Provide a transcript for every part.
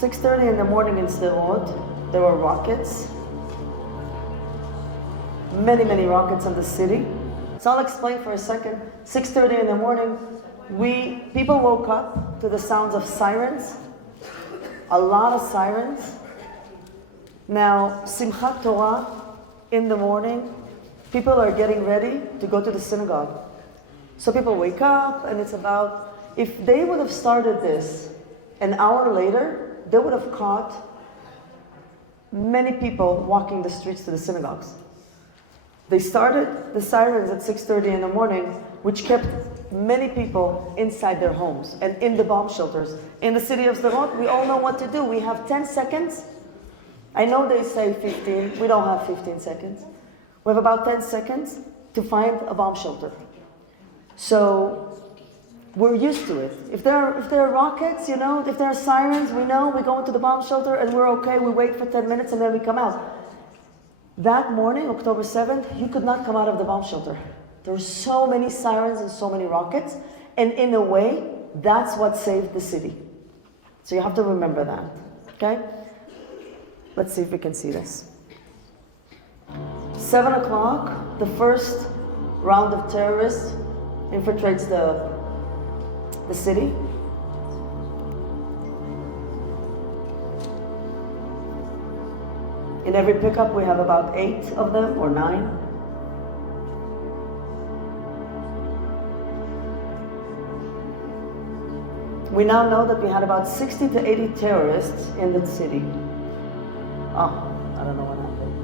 6:30 in the morning in Sderot, there were rockets. Many rockets in the city. So I'll explain for a second. 6:30 in the morning, people woke up to the sounds of sirens. A lot of sirens. Now, Simchat Torah, in the morning, people are getting ready to go to the synagogue. So people wake up, and it's about, if they would have started this an hour later, they would have caught many people walking the streets to the synagogues. They started the sirens at 6:30 in the morning, which kept many people inside their homes and in the bomb shelters. In the city of Sderot, we all know what to do. We have 10 seconds. I know they say 15. We don't have 15 seconds. We have about 10 seconds to find a bomb shelter. So we're used to it. If there are rockets, if there are sirens, we know we go into the bomb shelter and we're okay. We wait for 10 minutes and then we come out. That morning, October 7th, you could not come out of the bomb shelter. There were so many sirens and so many rockets, and in a way, that's what saved the city. So you have to remember that, okay? Let's see if we can see this. 7 o'clock, the first round of terrorists infiltrates the city. In every pickup, we have about 8 of them, or 9. We now know that we had about 60 to 80 terrorists in the city. Oh, I don't know what happened.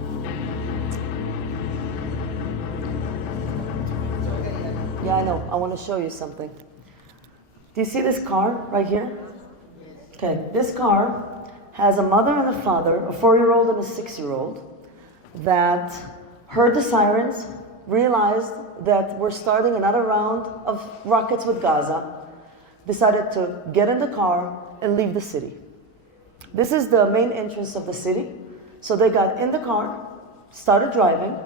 Yeah, I know. I want to show you something. Do you see this car right here? Okay, this car has a mother and a father, a 4-year-old and a 6-year-old, that heard the sirens, realized that we're starting another round of rockets with Gaza, decided to get in the car and leave the city. This is the main entrance of the city. So they got in the car, started driving,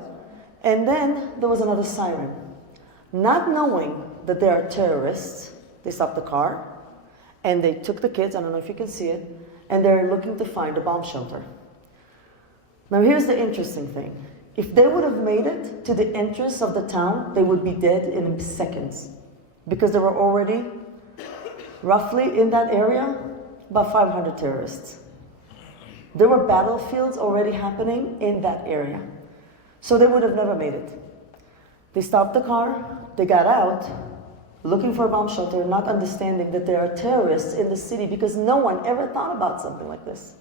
and then there was another siren. Not knowing that they are terrorists, they stopped the car, and they took the kids, I don't know if you can see it, and they're looking to find a bomb shelter. Now here's the interesting thing. If they would have made it to the entrance of the town, they would be dead in seconds. Because there were already, roughly in that area, about 500 terrorists. There were battlefields already happening in that area. So they would have never made it. They stopped the car, they got out, looking for a bomb shelter, not understanding that there are terrorists in the city because no one ever thought about something like this.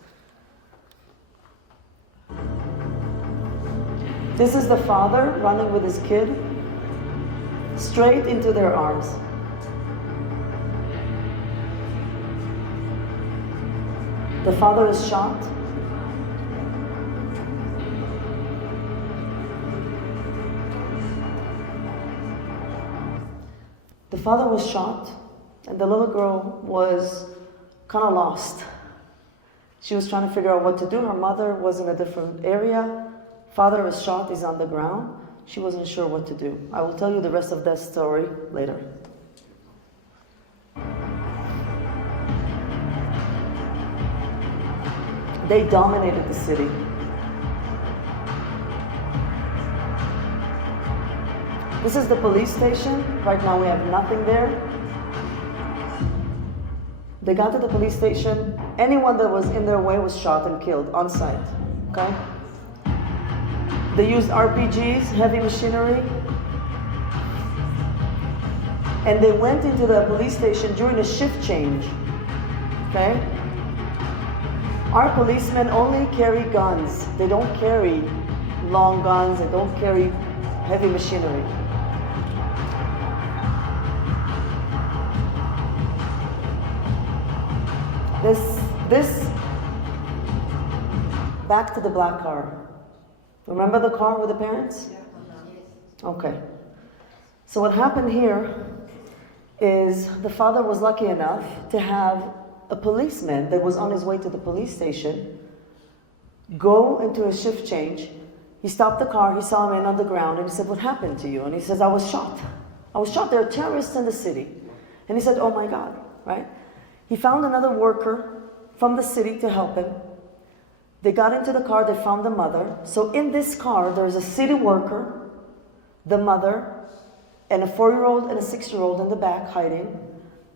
This is the father running with his kid straight into their arms. The father is shot. The father was shot, and the little girl was kind of lost. She was trying to figure out what to do. Her mother was in a different area. Father was shot, he's on the ground. She wasn't sure what to do. I will tell you the rest of that story later. They dominated the city. This is the police station. Right now we have nothing there. They got to the police station. Anyone that was in their way was shot and killed on site. Okay? They used RPGs, heavy machinery. And they went into the police station during a shift change. Okay? Our policemen only carry guns. They don't carry long guns. They don't carry heavy machinery. This, back to the black car. Remember the car with the parents? Okay. So what happened here is the father was lucky enough to have a policeman that was on his way to the police station go into a shift change. He stopped the car, he saw a man on the ground, and he said, "What happened to you?" And he says, "I was shot. I was shot. There are terrorists in the city." And he said, "Oh my God," right? He found another worker from the city to help him. They got into the car, they found the mother. So in this car, there's a city worker, the mother, and a 4-year-old and a 6-year-old in the back hiding.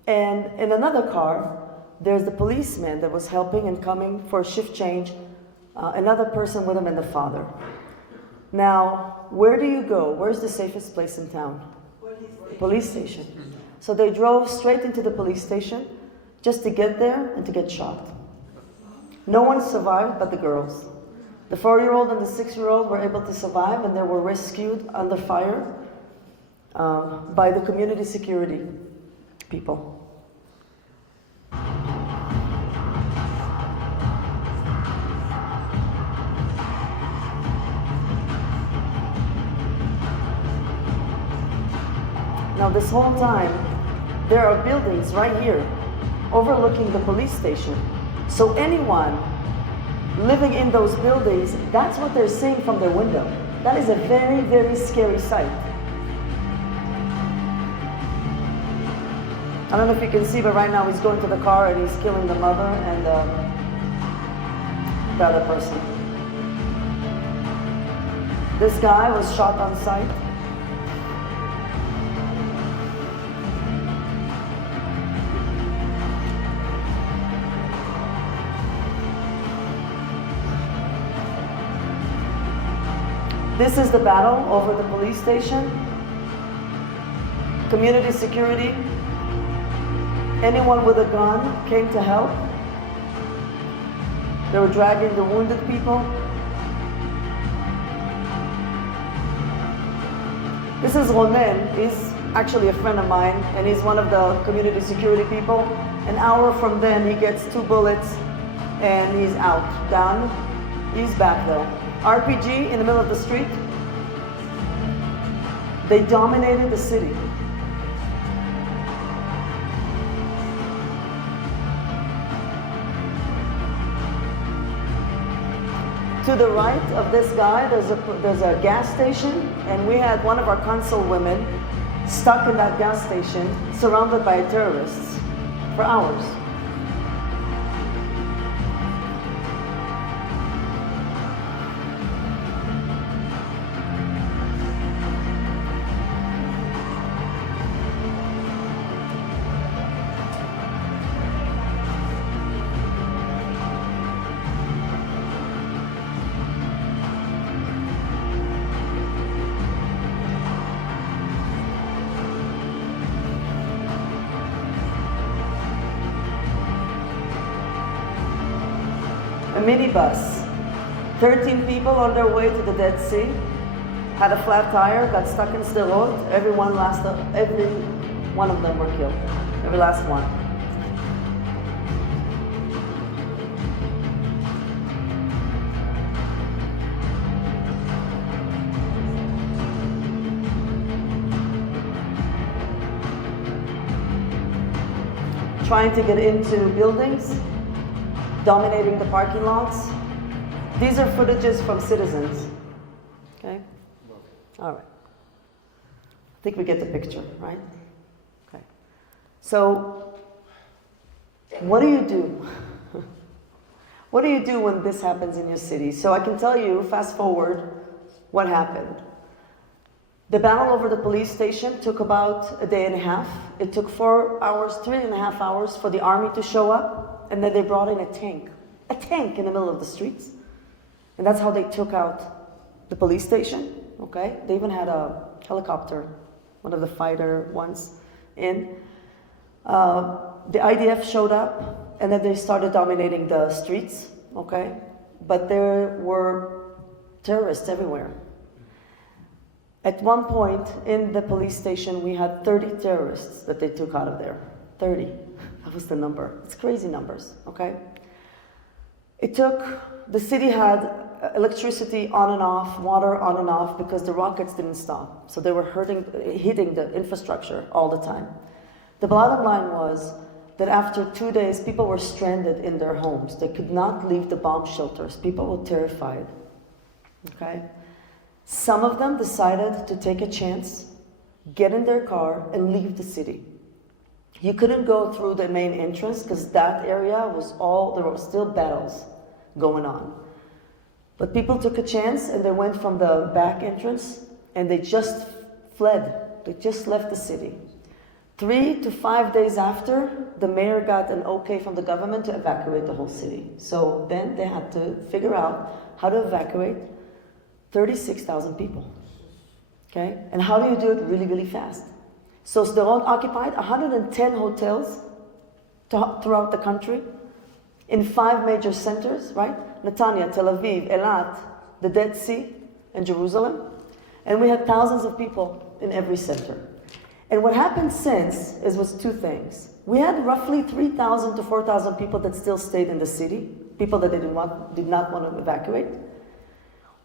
And in another car, there's the policeman that was helping and coming for a shift change, another person with him and the father. Now, where do you go? Where's the safest place in town? The police station. So they drove straight into the police station just to get there and to get shot. No one survived but the girls. The 4-year-old and the 6-year-old were able to survive, and they were rescued under fire by the community security people. Now this whole time, there are buildings right here overlooking the police station. So anyone living in those buildings, that's what they're seeing from their window. That is a very, very scary sight. I don't know if you can see, but right now he's going to the car and he's killing the mother and the other person. This guy was shot on sight. This is the battle over the police station. Community security. Anyone with a gun came to help. They were dragging the wounded people. This is Ronen. He's actually a friend of mine, and he's one of the community security people. An hour from then, he gets 2 bullets, and he's out. Done. He's back though. RPG in the middle of the street. They dominated the city. To the right of this guy, there's a gas station, and we had one of our consul women stuck in that gas station, surrounded by terrorists for hours. Minibus, 13 people on their way to the Dead Sea, had a flat tire, got stuck in Sderot. Every one of them were killed, every last one. Trying to get into buildings, dominating the parking lots. These are footages from citizens. Okay? All right. I think we get the picture, right? Okay. So, what do you do? What do you do when this happens in your city? So I can tell you, fast forward, what happened. The battle over the police station took about a day and a half. It took 4 hours, 3.5 hours for the army to show up. And then they brought in a tank in the middle of the streets. And that's how they took out the police station, okay? They even had a helicopter, one of the fighter ones in. The IDF showed up, and then they started dominating the streets, okay? But there were terrorists everywhere. At one point in the police station, we had 30 terrorists that they took out of there. 30. That was the number. It's crazy numbers, okay? The city had electricity on and off, water on and off, because the rockets didn't stop. So they were hitting the infrastructure all the time. The bottom line was that after 2 days, people were stranded in their homes. They could not leave the bomb shelters. People were terrified, okay? Some of them decided to take a chance, get in their car, and leave the city. You couldn't go through the main entrance because that area there were still battles going on. But people took a chance and they went from the back entrance and they just fled. They just left the city. 3 to 5 days after, the mayor got an okay from the government to evacuate the whole city. So then they had to figure out how to evacuate 36,000 people. Okay? And how do you do it really, really fast? So Sderot occupied 110 hotels throughout the country in 5 major centers, right? Netanya, Tel Aviv, Eilat, the Dead Sea, and Jerusalem. And we had thousands of people in every center. And what happened since was 2 things. We had roughly 3,000 to 4,000 people that still stayed in the city, people that did not want to evacuate.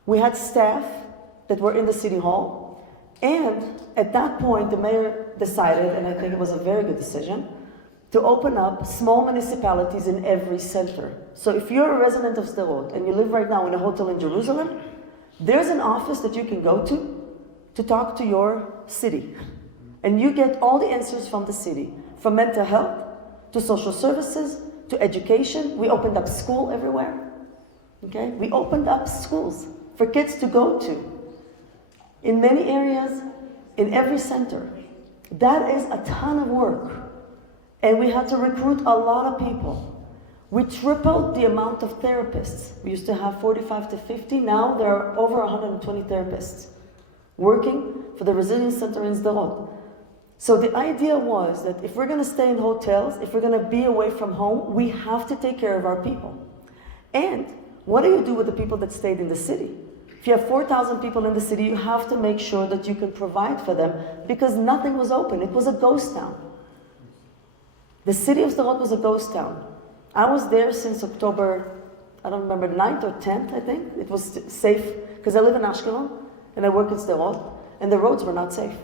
We had staff that were in the city hall. And at that point, the mayor decided, and I think it was a very good decision, to open up small municipalities in every center. So if you're a resident of Sderot and you live right now in a hotel in Jerusalem, there's an office that you can go to talk to your city. And you get all the answers from the city, from mental health, to social services, to education. We opened up school everywhere. Okay? We opened up schools for kids to go to. In many areas, in every center. That is a ton of work. And we had to recruit a lot of people. We tripled the amount of therapists. We used to have 45 to 50. Now there are over 120 therapists working for the Resilience Center in Sderot. So the idea was that if we're going to stay in hotels, if we're going to be away from home, we have to take care of our people. And what do you do with the people that stayed in the city? If you have 4,000 people in the city, you have to make sure that you can provide for them because nothing was open. It was a ghost town. The city of Sderot was a ghost town. I was there since October, I don't remember, 9th or 10th, I think. It was safe because I live in Ashkelon and I work in Sderot, and the roads were not safe.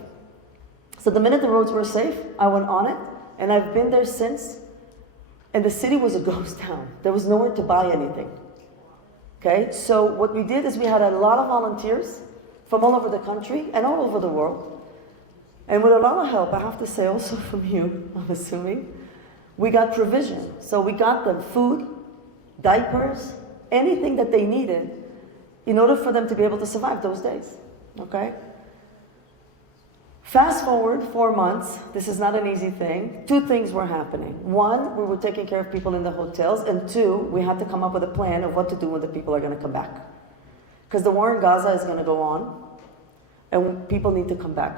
So the minute the roads were safe, I went on it, and I've been there since, and the city was a ghost town. There was nowhere to buy anything. Okay, so what we did is we had a lot of volunteers from all over the country and all over the world. And with a lot of help, I have to say also from you, I'm assuming, we got provision. So we got them food, diapers, anything that they needed in order for them to be able to survive those days. Okay? Fast forward 4 months, this is not an easy thing. 2 things were happening. 1, we were taking care of people in the hotels, and 2, we had to come up with a plan of what to do when the people are going to come back. Because the war in Gaza is going to go on, and people need to come back.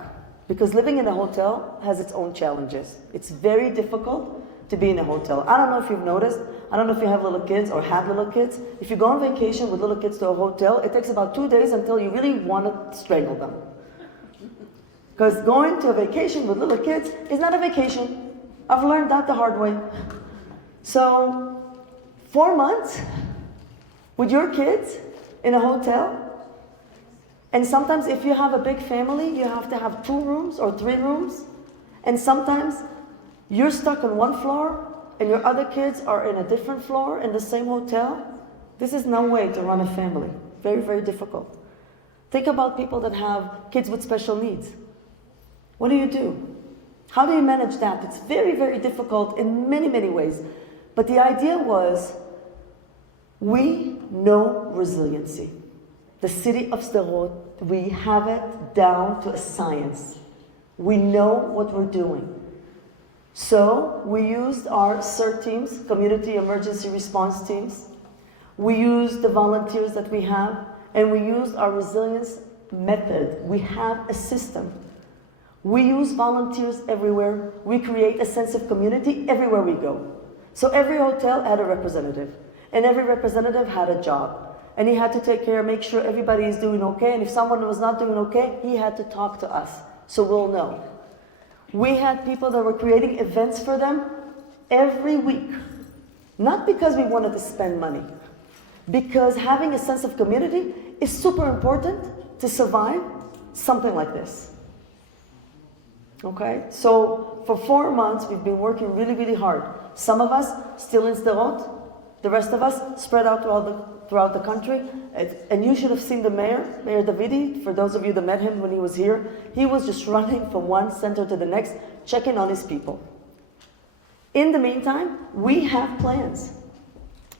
Because living in a hotel has its own challenges. It's very difficult to be in a hotel. I don't know if you've noticed, I don't know if you have little kids or had little kids. If you go on vacation with little kids to a hotel, it takes about 2 days until you really want to strangle them. Because going to a vacation with little kids is not a vacation. I've learned that the hard way. So, 4 months with your kids in a hotel. And sometimes if you have a big family, you have to have 2 rooms or 3 rooms. And sometimes you're stuck on 1 floor and your other kids are in a different floor in the same hotel. This is no way to run a family. Very, very difficult. Think about people that have kids with special needs. What do? How do you manage that? It's very, very difficult in many, many ways. But the idea was, we know resiliency. The city of Sderot, we have it down to a science. We know what we're doing. So we used our CERT teams, Community Emergency Response Teams. We used the volunteers that we have, and we used our resilience method. We have a system. We use volunteers everywhere. We create a sense of community everywhere we go. So every hotel had a representative, and every representative had a job. And he had to take care, make sure everybody is doing okay, and if someone was not doing okay, he had to talk to us, so we'll know. We had people that were creating events for them every week. Not because we wanted to spend money, because having a sense of community is super important to survive something like this. Okay, so for 4 months, we've been working really, really hard. Some of us still in Sderot, the rest of us spread out throughout the country. And you should have seen the mayor, Mayor Davidi, for those of you that met him when he was here. He was just running from one center to the next, checking on his people. In the meantime, we have plans.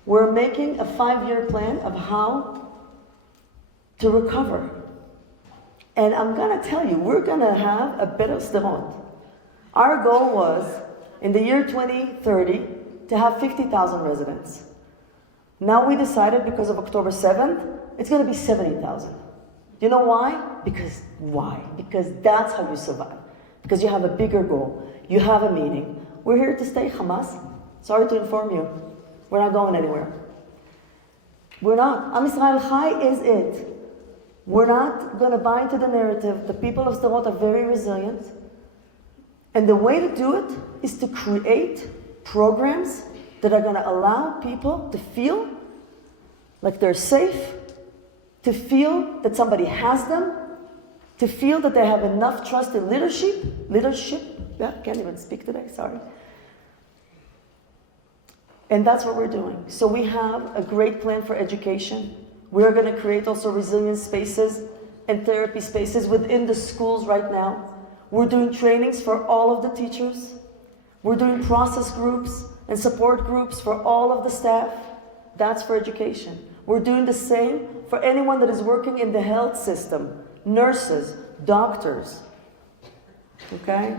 We're making a 5-year plan of how to recover. And I'm going to tell you, we're going to have a better Sderot. Our goal was, in the year 2030, to have 50,000 residents. Now we decided, because of October 7th, it's going to be 70,000. You know why? Because that's how you survive. Because you have a bigger goal. You have a meeting. We're here to stay, Hamás. Sorry to inform you. We're not going anywhere. We're not. Am Yisrael Chai is it. We're not going to buy into the narrative. The people of Sderot are very resilient. And the way to do it is to create programs that are going to allow people to feel like they're safe, to feel that somebody has them, to feel that they have enough trust in leadership, yeah, can't even speak today, sorry. And that's what we're doing. So we have a great plan for education. We're going to create also resilience spaces and therapy spaces within the schools right now. We're doing trainings for all of the teachers. We're doing process groups and support groups for all of the staff. That's for education. We're doing the same for anyone that is working in the health system, nurses, doctors. Okay?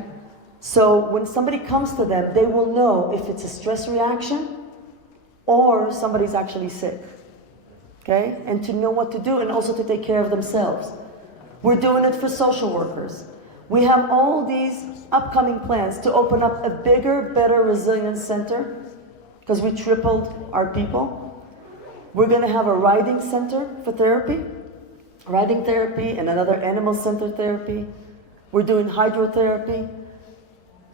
So when somebody comes to them, they will know if it's a stress reaction or somebody's actually sick. Okay? And to know what to do and also to take care of themselves. We're doing it for social workers. We have all these upcoming plans to open up a bigger, better resilience center because we tripled our people. We're going to have a riding center for therapy, riding therapy, and another animal center therapy. We're doing hydrotherapy.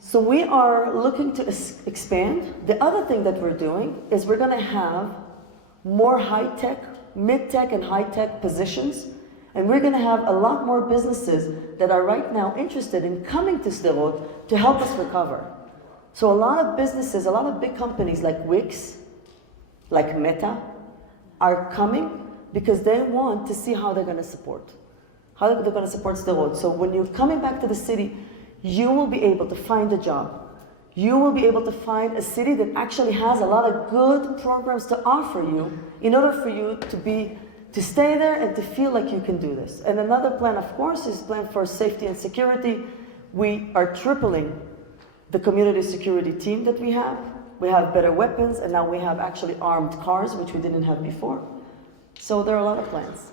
So we are looking to expand. The other thing that we're doing is we're going to have more high-tech, mid-tech, and high-tech positions. And we're going to have a lot more businesses that are right now interested in coming to Sderot to help us recover. So a lot of businesses, a lot of big companies like Wix, like Meta, are coming because they want to see how they're going to support. How they're going to support Sderot. So when you're coming back to the city, you will be able to find a job. You will be able to find a city that actually has a lot of good programs to offer you in order for you to stay there and to feel like you can do this. And another plan, of course, is plan for safety and security. We are tripling the community security team that we have. We have better weapons, and now we have actually armed cars, which we didn't have before. So there are a lot of plans.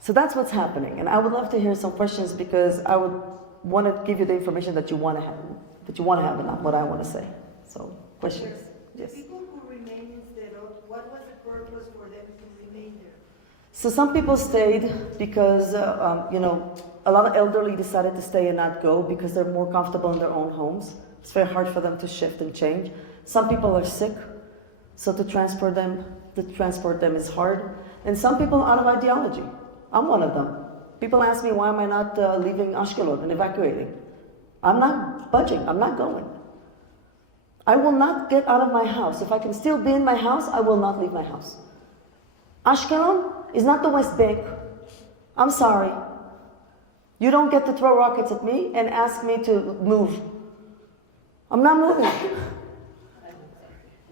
So that's what's happening. And I would love to hear some questions because I would want to give you the information that you want to have, and not what I want to say. So, questions? Yes. The people who remain in Sderot, what was the purpose for them to remain there? So some people stayed because, a lot of elderly decided to stay and not go because they're more comfortable in their own homes. It's very hard for them to shift and change. Some people are sick, so to transport them is hard. And some people out of ideology. I'm one of them. People ask me, why am I not leaving Ashkelon and evacuating? I'm not budging. I'm not going. I will not get out of my house. If I can still be in my house, I will not leave my house. Ashkelon is not the West Bank. I'm sorry. You don't get to throw rockets at me and ask me to move. I'm not moving.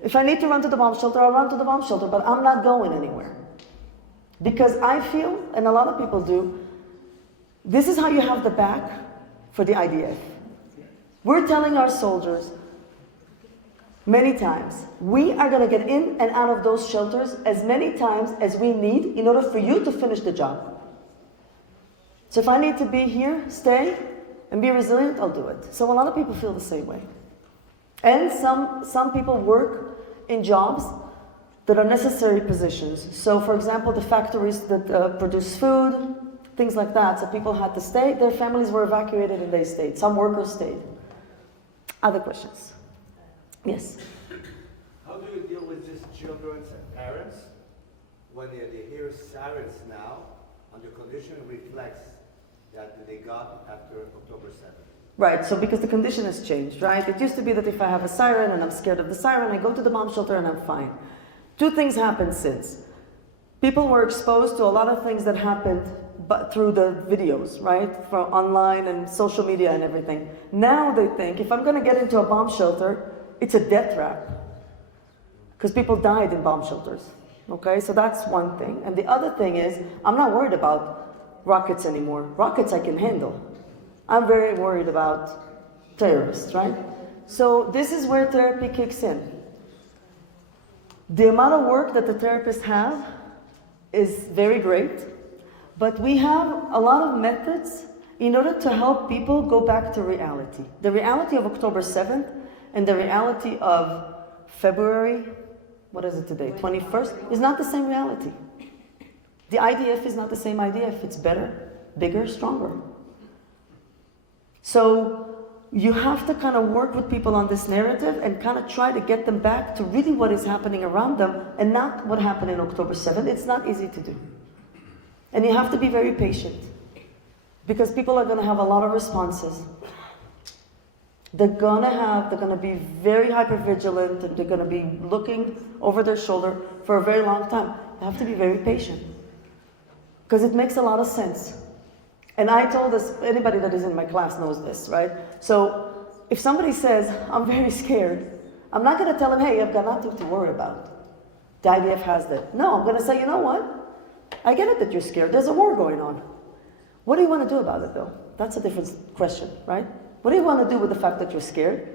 If I need to run to the bomb shelter, I'll run to the bomb shelter, but I'm not going anywhere. Because I feel, and a lot of people do, this is how you have the back for the IDF. We're telling our soldiers many times, we are going to get in and out of those shelters as many times as we need in order for you to finish the job. So if I need to be here, stay, and be resilient, I'll do it. So a lot of people feel the same way. And some people work in jobs that are necessary positions. So for example, the factories that produce food, things like that. So people had to stay, their families were evacuated and they stayed. Some workers stayed. Other questions? Yes? How do you deal with these children's parents when they hear sirens now and the condition reflects that they got after October 7th? Right, so because the condition has changed, right? It used to be that if I have a siren and I'm scared of the siren, I go to the bomb shelter and I'm fine. Two things happened since. People were exposed to a lot of things that happened but through the videos, right? From online and social media and everything. Now they think, if I'm going to get into a bomb shelter, it's a death trap. Because people died in bomb shelters. Okay, so that's one thing. And the other thing is, I'm not worried about rockets anymore. Rockets I can handle. I'm very worried about terrorists, right? So this is where therapy kicks in. The amount of work that the therapists have is very great, but we have a lot of methods in order to help people go back to reality. The reality of October 7th and the reality of February, what is it today, 21st, is not the same reality. The IDF is not the same IDF. It's better, bigger, stronger. So you have to kind of work with people on this narrative and kind of try to get them back to really what is happening around them and not what happened in October 7th. It's not easy to do. And you have to be very patient because people are going to have a lot of responses. They're going to be very hypervigilant and they're going to be looking over their shoulder for a very long time. You have to be very patient because it makes a lot of sense. And I told this, anybody that is in my class knows this, right? So if somebody says, I'm very scared, I'm not going to tell them, hey, you've got nothing to worry about. The IDF has that. No, I'm going to say, you know what? I get it that you're scared. There's a war going on. What do you want to do about it, though? That's a different question, right? What do you want to do with the fact that you're scared?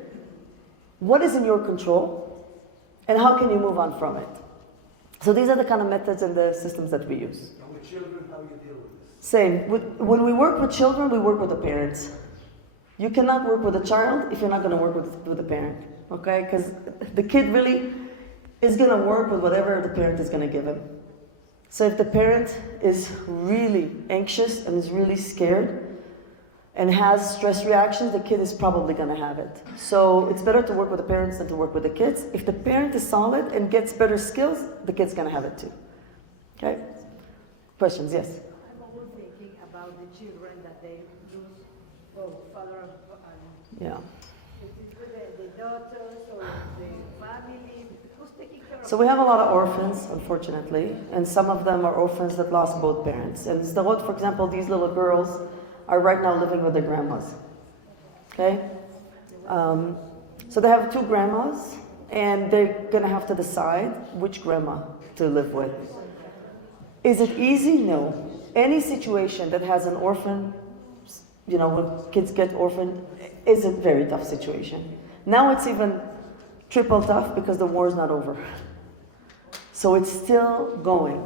What is in your control? And how can you move on from it? So these are the kind of methods and the systems that we use. And with children, how you deal with this? Same. When we work with children, we work with the parents. You cannot work with a child if you're not going to work with the parent, okay? Because the kid really is going to work with whatever the parent is going to give him. So if the parent is really anxious and is really scared and has stress reactions, the kid is probably going to have it. So it's better to work with the parents than to work with the kids. If the parent is solid and gets better skills, the kid's going to have it too. Okay? Questions? Yes? About the children that they lose both father and Yeah. is it with the daughters or the family? Who's taking care of So we have a lot of orphans, unfortunately, and some of them are orphans that lost both parents. And Sderot, for example, these little girls are right now living with their grandmas. Okay? So they have two grandmas, and they're going to have to decide which grandma to live with. Is it easy? No. Any situation that has an orphan, you know, when kids get orphaned, is a very tough situation. Now it's even triple tough because the war is not over. So it's still going.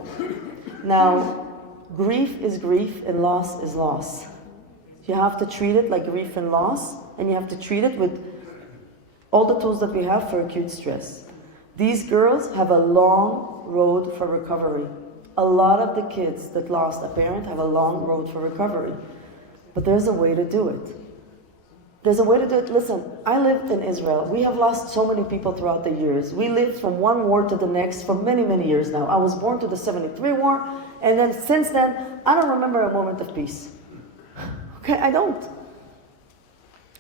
Now, grief is grief and loss is loss. You have to treat it like grief and loss, and you have to treat it with all the tools that we have for acute stress. These girls have a long road for recovery. A lot of the kids that lost a parent have a long road for recovery. But there's a way to do it. There's a way to do it. Listen, I lived in Israel. We have lost so many people throughout the years. We lived from one war to the next for many, many years now. I was born to the 73 war, and then since then, I don't remember a moment of peace. Okay, I don't.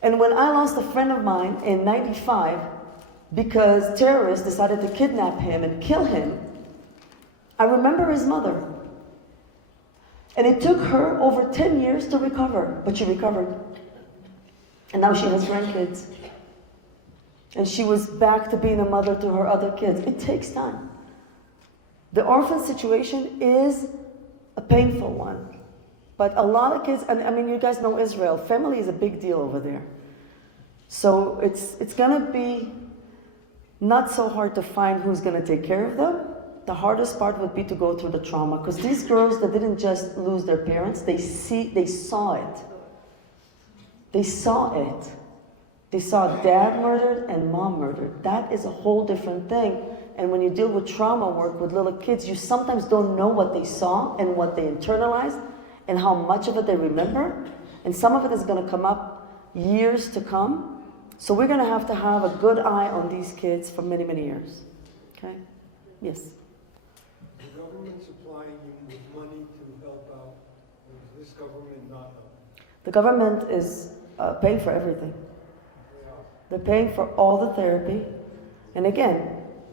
And when I lost a friend of mine in 95, because terrorists decided to kidnap him and kill him, I remember his mother. And it took her over 10 years to recover, but she recovered. And now she has grandkids. And she was back to being a mother to her other kids. It takes time. The orphan situation is a painful one. But a lot of kids, and I mean, you guys know Israel, family is a big deal over there. So it's gonna be not so hard to find who's gonna take care of them. The hardest part would be to go through the trauma, because these girls that didn't just lose their parents, they saw it. They saw it. They saw dad murdered and mom murdered. That is a whole different thing. And when you deal with trauma work with little kids, you sometimes don't know what they saw and what they internalized and how much of it they remember. And some of it is going to come up years to come. So we're going to have a good eye on these kids for many, many years. Okay? Yes? The government supplying you with money to help out, or is this government not helping? The government is paying for everything. They're paying for all the therapy. And again,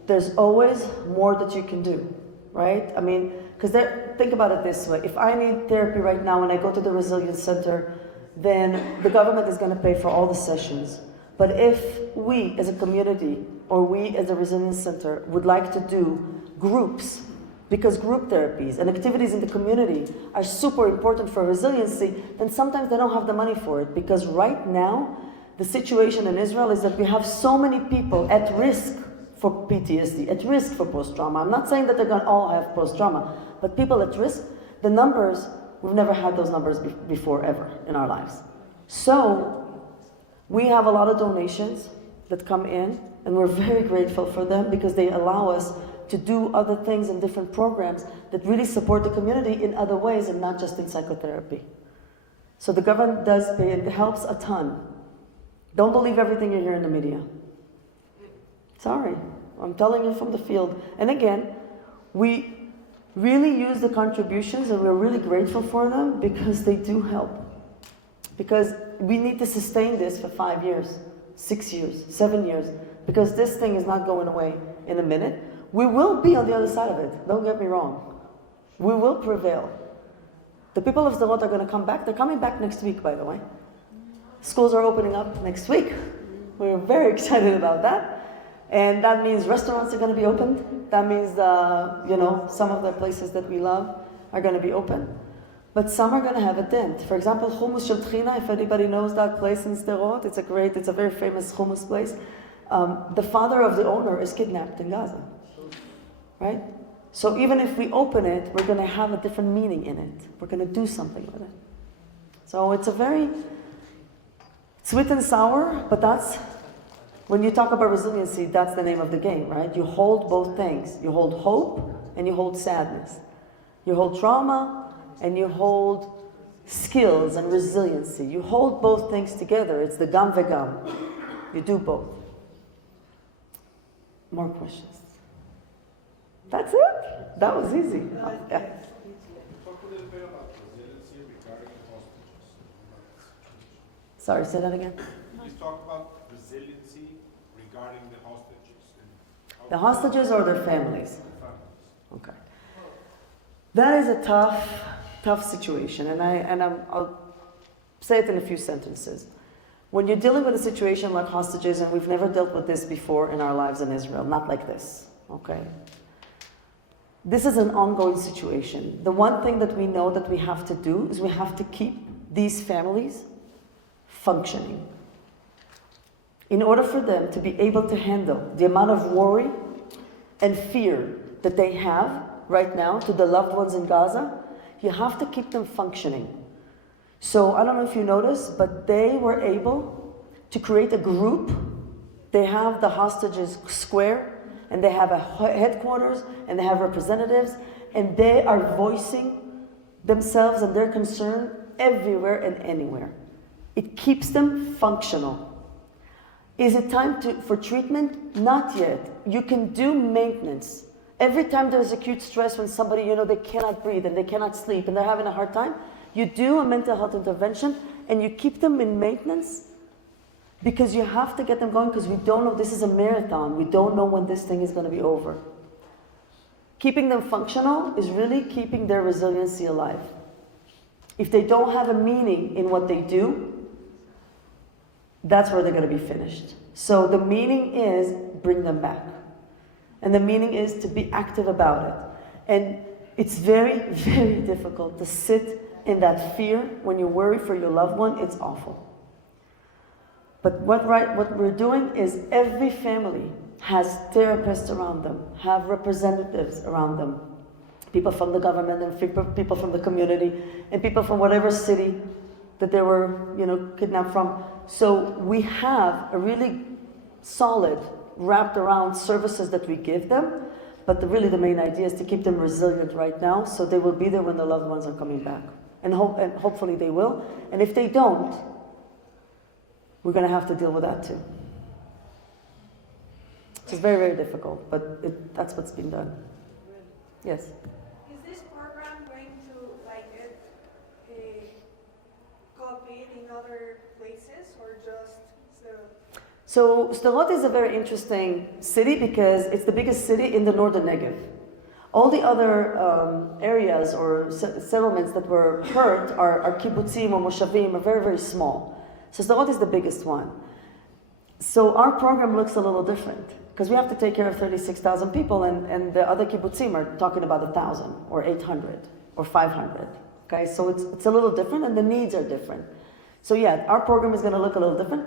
there's always more that you can do, right? I mean, because think about it this way. If I need therapy right now and I go to the Resiliencia Center, then the government is going to pay for all the sessions. But if we as a community or we as a Resilience Center would like to do groups, because group therapies and activities in the community are super important for resiliency, then sometimes they don't have the money for it. Because right now, the situation in Israel is that we have so many people at risk for PTSD, at risk for post-trauma. I'm not saying that they're going to all have post-trauma, but people at risk, the numbers, we've never had those numbers before ever in our lives. So we have a lot of donations that come in, and we're very grateful for them because they allow us to do other things and different programs that really support the community in other ways and not just in psychotherapy. So the government does pay, it helps a ton. Don't believe everything you hear in the media. Sorry, I'm telling you from the field. And again, we really use the contributions and we're really grateful for them because they do help. Because we need to sustain this for 5 years, 6 years, 7 years, because this thing is not going away in a minute. We will be on the other side of it, don't get me wrong. We will prevail. The people of Sderot are going to come back. They're coming back next week, by the way. Schools are opening up next week. We're very excited about that. And that means restaurants are going to be opened. That means, some of the places that we love are going to be open. But some are going to have a dent. For example, Hummus Shel Tchina, if anybody knows that place in Sderot, it's a very famous hummus place. The father of the owner is kidnapped in Gaza. Right? So even if we open it, we're going to have a different meaning in it. We're going to do something with it. So it's a very sweet and sour, but that's, when you talk about resiliency, that's the name of the game, right? You hold both things. You hold hope and you hold sadness. You hold trauma and you hold skills and resiliency. You hold both things together. It's the gam vegam. You do both. More questions? That's it? That was easy. Yeah. Talk a little bit about resiliency regarding hostages. Sorry, say that again. Please talk about resiliency regarding the hostages. The hostages or their families? Families. Okay. That is a tough situation, and I'll say it in a few sentences. When you're dealing with a situation like hostages, and we've never dealt with this before in our lives in Israel, not like this, okay? This is an ongoing situation. The one thing that we know that we have to do is we have to keep these families functioning. In order for them to be able to handle the amount of worry and fear that they have right now to the loved ones in Gaza, you have to keep them functioning. So I don't know if you noticed, but they were able to create a group. They have the hostages square, and they have a headquarters, and they have representatives, and they are voicing themselves and their concern everywhere and anywhere. It keeps them functional. Is it time for treatment? Not yet. You can do maintenance. Every time there's acute stress when somebody, they cannot breathe and they cannot sleep and they're having a hard time, you do a mental health intervention and you keep them in maintenance because you have to get them going because we don't know, this is a marathon. We don't know when this thing is going to be over. Keeping them functional is really keeping their resiliency alive. If they don't have a meaning in what they do, that's where they're going to be finished. So the meaning is bring them back. And the meaning is to be active about it. And it's very, very difficult to sit in that fear when you worry for your loved one. It's awful. But what we're doing is every family has therapists around them, have representatives around them, people from the government and people from the community, and people from whatever city that they were, kidnapped from. So we have a really solid, wrapped around services that we give them, but really the main idea is to keep them resilient right now, so they will be there when their loved ones are coming back. And hopefully they will. And if they don't, we're going to have to deal with that too. It's very, very difficult, but that's what's been done. Yes? Is this program going to get copied in other places or just Sderot? So Sderot is a very interesting city because it's the biggest city in the northern Negev. All the other areas or settlements that were hurt are kibbutzim or moshavim, are very, very small. So Sderot is the biggest one. So our program looks a little different because we have to take care of 36,000 people, and the other kibbutzim are talking about 1,000 or 800 or 500. Okay, so it's a little different, and the needs are different. So yeah, our program is going to look a little different.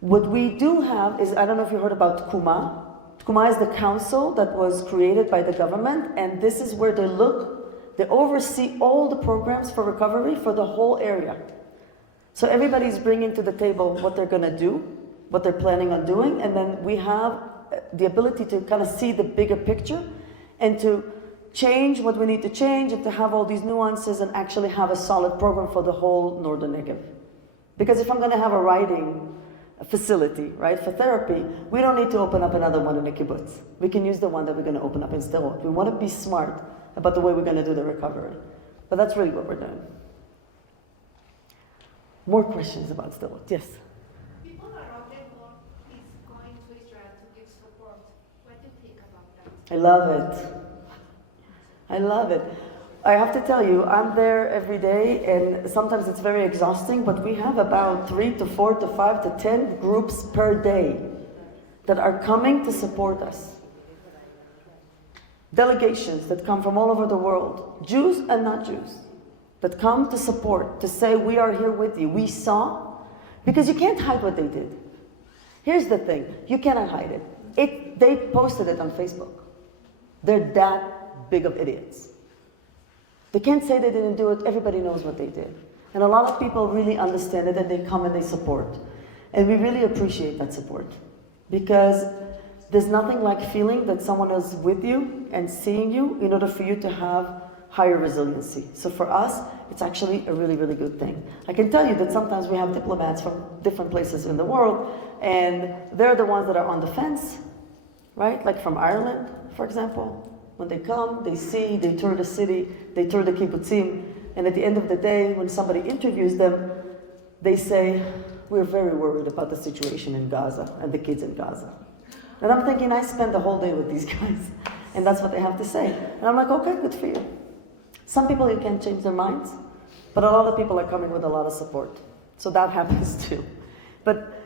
What we do have is, I don't know if you heard about Tkuma. Tkuma is the council that was created by the government, and this is where they oversee all the programs for recovery for the whole area. So everybody's bringing to the table what they're going to do, what they're planning on doing, and then we have the ability to kind of see the bigger picture and to change what we need to change and to have all these nuances and actually have a solid program for the whole Northern Negev. Because if I'm going to have a writing facility, right, for therapy, we don't need to open up another one in a kibbutz. We can use the one that we're going to open up in Sderot. We want to be smart about the way we're going to do the recovery. But that's really what we're doing. More questions about Sderot? Yes? People are often going to Israel to give support. What do you think about that? I love it. I love it. I have to tell you, I'm there every day, and sometimes it's very exhausting, but we have about 3 to 4 to 5 to 10 groups per day that are coming to support us. Delegations that come from all over the world, Jews and not Jews, that come to support, to say, we are here with you. We saw, because you can't hide what they did. Here's the thing, you cannot hide it. They posted it on Facebook. They're that big of idiots. They can't say they didn't do it. Everybody knows what they did. And a lot of people really understand it, and they come and they support. And we really appreciate that support. Because there's nothing like feeling that someone is with you and seeing you in order for you to have higher resiliency. So for us, it's actually a really, really good thing. I can tell you that sometimes we have diplomats from different places in the world, and they're the ones that are on the fence, right? Like from Ireland, for example. When they come, they see, they tour the city, they tour the kibbutzim, and at the end of the day, when somebody interviews them, they say, we're very worried about the situation in Gaza and the kids in Gaza. And I'm thinking, I spend the whole day with these guys, and that's what they have to say. And I'm like, okay, good for you. Some people, you can't change their minds, but a lot of people are coming with a lot of support. So that happens too. But,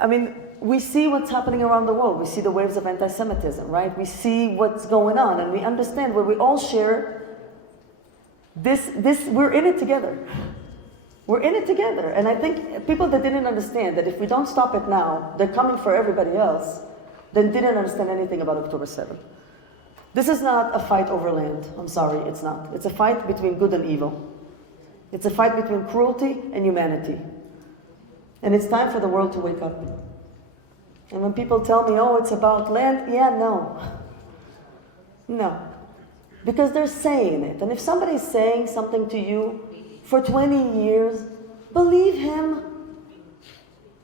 I mean, we see what's happening around the world. We see the waves of anti-Semitism, right? We see what's going on, and we understand where we all share this, we're in it together. We're in it together. And I think people that didn't understand that if we don't stop it now, they're coming for everybody else, then didn't understand anything about October 7th. This is not a fight over land. I'm sorry, it's not. It's a fight between good and evil. It's a fight between cruelty and humanity. And it's time for the world to wake up. And when people tell me, oh, it's about land, yeah, no. No. Because they're saying it. And if somebody's saying something to you for 20 years, believe him.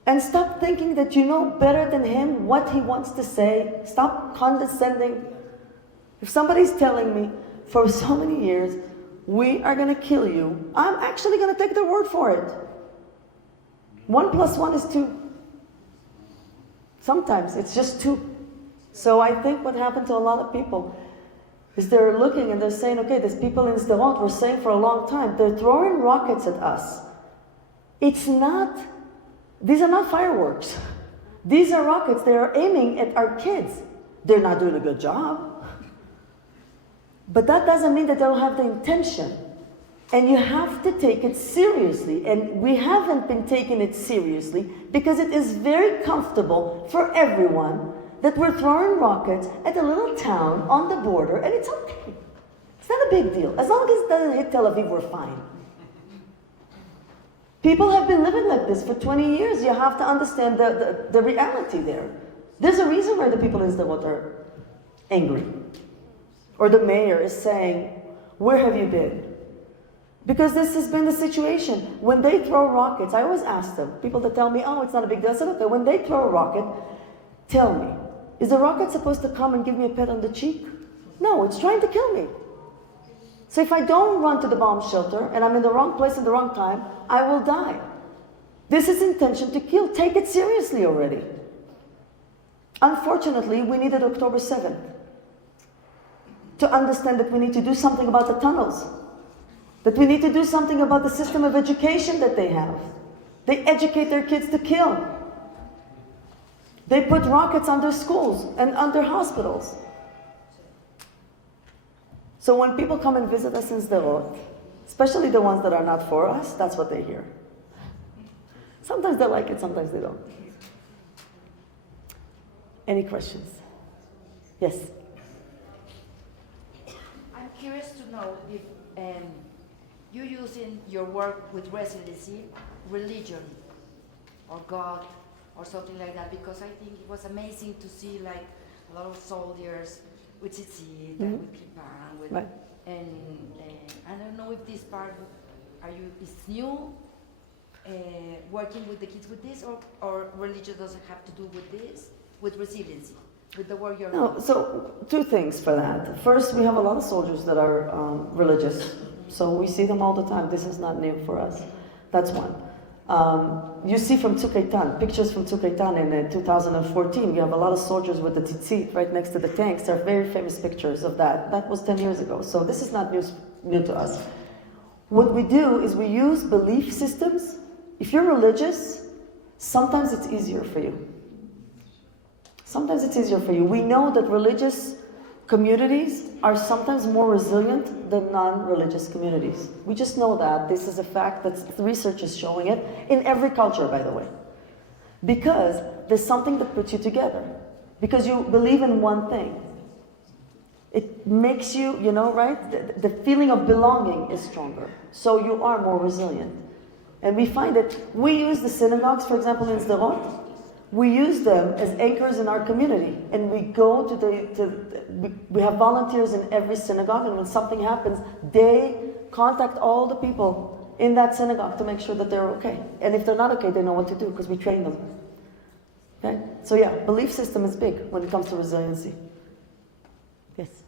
And stop thinking that you know better than him what he wants to say. Stop condescending. If somebody's telling me for so many years, we are going to kill you, I'm actually going to take their word for it. 1 + 1 is 2. Sometimes it's just 2. So I think what happened to a lot of people is they're looking and they're saying, okay, there's people in Sderot, we're saying for a long time, they're throwing rockets at us. These are not fireworks. These are rockets. They are aiming at our kids. They're not doing a good job. But that doesn't mean that they don't have the intention. And you have to take it seriously. And we haven't been taking it seriously because it is very comfortable for everyone that we're throwing rockets at a little town on the border, and it's okay. It's not a big deal. As long as it doesn't hit Tel Aviv, we're fine. People have been living like this for 20 years. You have to understand the reality there. There's a reason why the people in Sderot are angry. Or the mayor is saying, where have you been? Because this has been the situation. When they throw rockets, I always ask them, people that tell me, oh, it's not a big deal. I said, okay, when they throw a rocket, tell me, is the rocket supposed to come and give me a pat on the cheek? No, it's trying to kill me. So if I don't run to the bomb shelter and I'm in the wrong place at the wrong time, I will die. This is intention to kill. Take it seriously already. Unfortunately, we needed October 7th to understand that we need to do something about the tunnels, that we need to do something about the system of education that they have. They educate their kids to kill. They put rockets under schools and under hospitals. So when people come and visit us in Sderot, especially the ones that are not for us, that's what they hear. Sometimes they like it, sometimes they don't. Any questions? Yes? I'm curious to know if you use in your work with Resiliency religion or God or something like that, because I think it was amazing to see like a lot of soldiers with tzitzit and with kippah and with, Right. and I don't know if this part is new, working with the kids with this, or religion doesn't have to do with this, with resiliency, with the work you're No, doing. so two things for that. First, we have a lot of soldiers that are religious, so we see them all the time. This is not new for us. That's one. You see from Tzuk pictures from Tzuk in 2014, we have a lot of soldiers with the tzitzit right next to the tanks. There are very famous pictures of that. That was 10 years ago, so this is not new to us. What we do is we use belief systems. If you're religious, sometimes it's easier for you. Sometimes it's easier for you. We know that religious communities are sometimes more resilient than non-religious communities. We just know that. This is a fact that the research is showing it in every culture, by the way. Because there's something that puts you together. Because you believe in one thing. It makes you, right? The feeling of belonging is stronger. So you are more resilient. And we find that we use the synagogues, for example, in Sderot. We use them as anchors in our community, and we go we have volunteers in every synagogue, and when something happens, they contact all the people in that synagogue to make sure that they're okay. And if they're not okay, they know what to do, because we train them. Okay? So yeah, belief system is big when it comes to resiliency. Yes?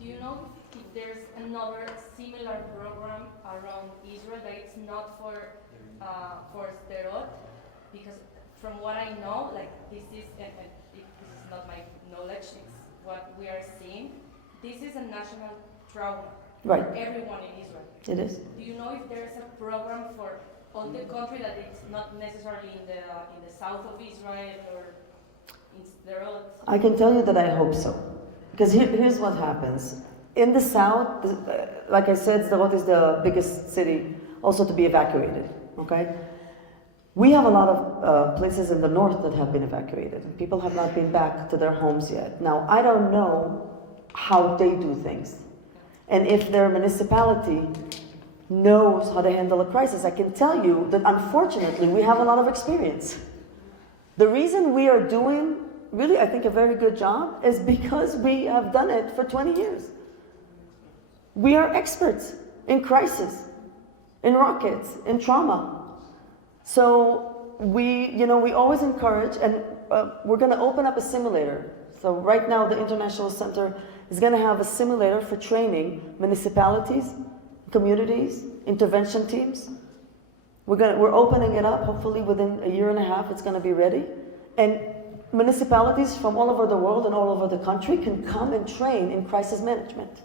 Do you know if there's another similar program around Israel that it's not for Sderot? Because from what I know, like this is not my knowledge, it's what we are seeing. This is a national trauma Right. for everyone in Israel. It is. Do you know if there's a program for all the country that it's not necessarily in the south of Israel or in Sderot? I can tell you that I hope so. Because here's what happens. In the south, like I said, Sderot is the biggest city also to be evacuated. Okay? We have a lot of places in the north that have been evacuated. People have not been back to their homes yet. Now, I don't know how they do things. And if their municipality knows how to handle a crisis, I can tell you that unfortunately we have a lot of experience. The reason we are doing, really, I think, a very good job is because we have done it for 20 years. We are experts in crisis, in rockets, in trauma. So we always encourage, and we're going to open up a simulator. So right now the International Center is going to have a simulator for training municipalities, communities, intervention teams. We're opening it up, hopefully within a year and a half it's going to be ready. And municipalities from all over the world and all over the country can come and train in crisis management.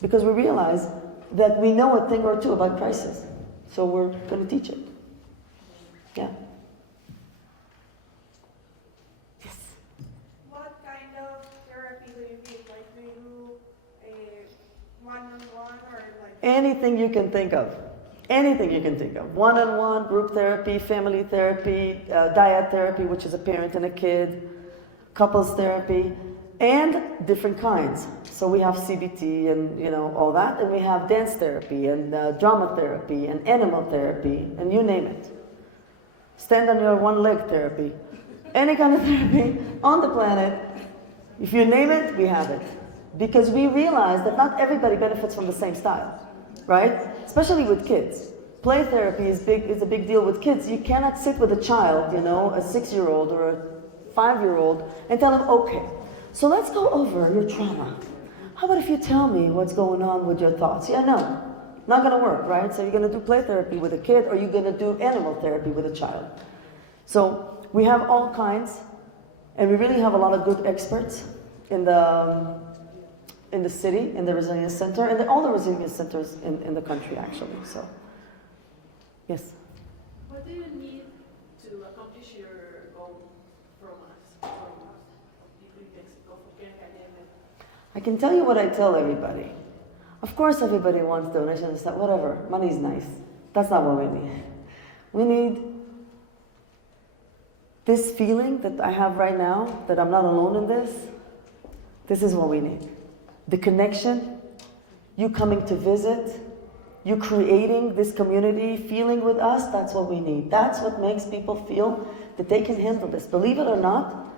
Because we realize that we know a thing or two about crisis. So we're going to teach it. Yeah. Yes. What kind of therapy do you give? Like, do you do a one-on-one or like? Anything you can think of. Anything you can think of. One-on-one, group therapy, family therapy, dyad therapy, which is a parent and a kid, couples therapy, and different kinds. So we have CBT and all that, and we have dance therapy and drama therapy and animal therapy, and you name it. Stand on your one leg therapy. Any kind of therapy on the planet. If you name it, we have it. Because we realize that not everybody benefits from the same style, right? Especially with kids. Play therapy is a big deal with kids. You cannot sit with a child, a 6-year-old or a 5-year-old, and tell them, okay, so let's go over your trauma. How about if you tell me what's going on with your thoughts? Yeah, no, not gonna work, right? So you're gonna do play therapy with a kid, or you're gonna do animal therapy with a child. So we have all kinds, and we really have a lot of good experts in the city, in the Resilience Center, and all the Resilience Centers in the country, actually. So, yes. What do you need to accomplish your goal from us, from people in Mexico, from Keren Kayemet? I can tell you what I tell everybody. Of course everybody wants donations, whatever, money's nice. That's not what we need. We need this feeling that I have right now, that I'm not alone in this. This is what we need. The connection, you coming to visit, you creating this community, feeling with us, that's what we need. That's what makes people feel that they can handle this. Believe it or not,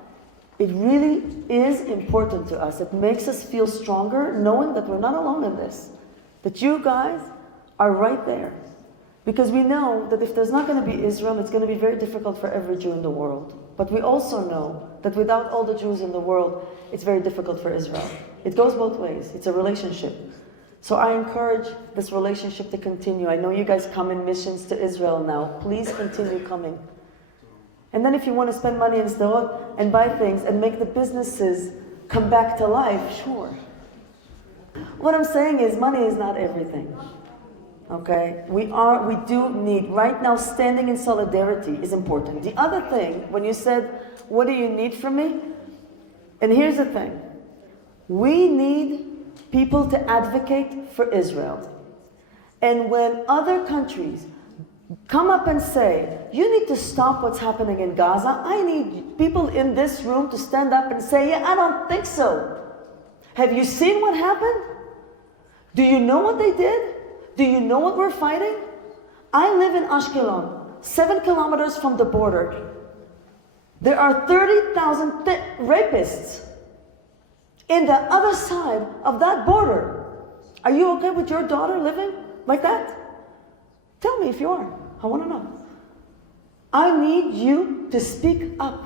it really is important to us. It makes us feel stronger knowing that we're not alone in this. That you guys are right there. Because we know that if there's not going to be Israel, it's going to be very difficult for every Jew in the world. But we also know that without all the Jews in the world, it's very difficult for Israel. It goes both ways. It's a relationship. So I encourage this relationship to continue. I know you guys come in missions to Israel now. Please continue coming. And then if you want to spend money in Sderot and buy things and make the businesses come back to life, sure. What I'm saying is money is not everything. Okay? We do need, right now, standing in solidarity is important. The other thing, when you said, what do you need from me? And here's the thing. We need people to advocate for Israel. And when other countries come up and say, you need to stop what's happening in Gaza, I need people in this room to stand up and say, yeah, I don't think so. Have you seen what happened? Do you know what they did? Do you know what we're fighting? I live in Ashkelon, 7 kilometers from the border. There are 30,000 rapists in the other side of that border. Are you okay with your daughter living like that? Tell me if you are. I want to know. I need you to speak up.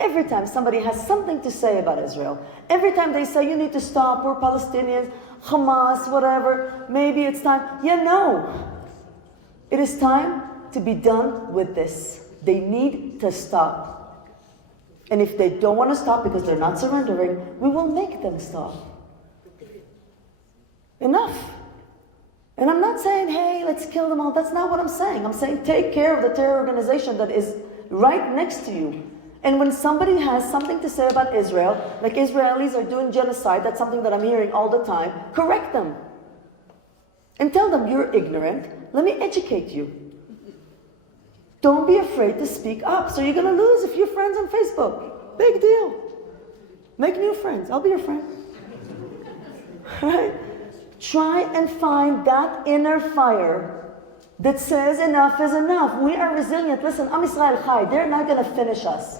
Every time somebody has something to say about Israel, every time they say you need to stop, we're Palestinians, Hamás, whatever, maybe it's time. Yeah, no. It is time to be done with this. They need to stop. And if they don't want to stop because they're not surrendering, we will make them stop. Enough. And I'm not saying, hey, let's kill them all. That's not what I'm saying. I'm saying take care of the terror organization that is right next to you. And when somebody has something to say about Israel, like Israelis are doing genocide, that's something that I'm hearing all the time, correct them. And tell them, you're ignorant. Let me educate you. Don't be afraid to speak up. So you're going to lose a few friends on Facebook. Big deal. Make new friends. I'll be your friend. Right? Try and find that inner fire that says enough is enough. We are resilient. Listen, Am Yisrael Chai, they're not going to finish us.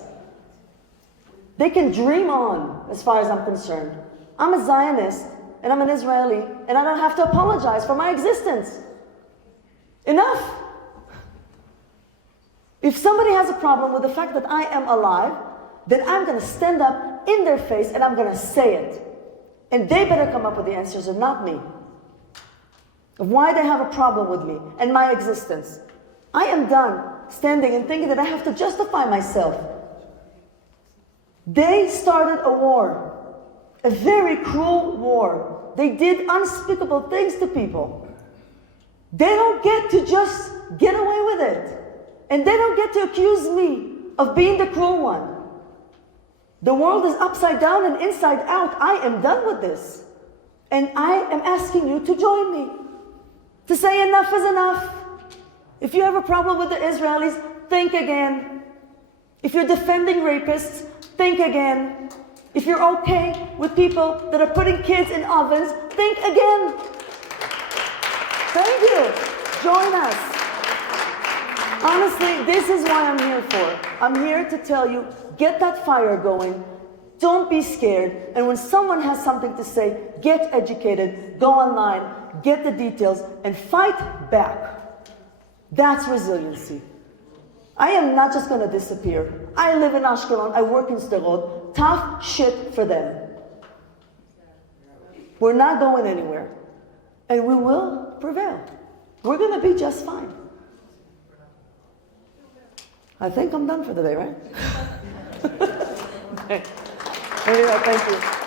They can dream on, as far as I'm concerned. I'm a Zionist, and I'm an Israeli, and I don't have to apologize for my existence. Enough. If somebody has a problem with the fact that I am alive, then I'm going to stand up in their face and I'm going to say it. And they better come up with the answers and not me. Of why they have a problem with me and my existence. I am done standing and thinking that I have to justify myself. They started a war. A very cruel war. They did unspeakable things to people. They don't get to just get away with it. And they don't get to accuse me of being the cruel one. The world is upside down and inside out. I am done with this. And I am asking you to join me. To say enough is enough. If you have a problem with the Israelis, think again. If you're defending rapists, think again. If you're okay with people that are putting kids in ovens, think again. Thank you. Join us. Honestly, this is what I'm here for. I'm here to tell you, get that fire going. Don't be scared. And when someone has something to say, get educated, go online, get the details, and fight back. That's resiliency. I am not just going to disappear. I live in Ashkelon. I work in Sderot. Tough shit for them. We're not going anywhere. And we will prevail. We're going to be just fine. I think I'm done for the day, right? Okay. Anyway, thank you.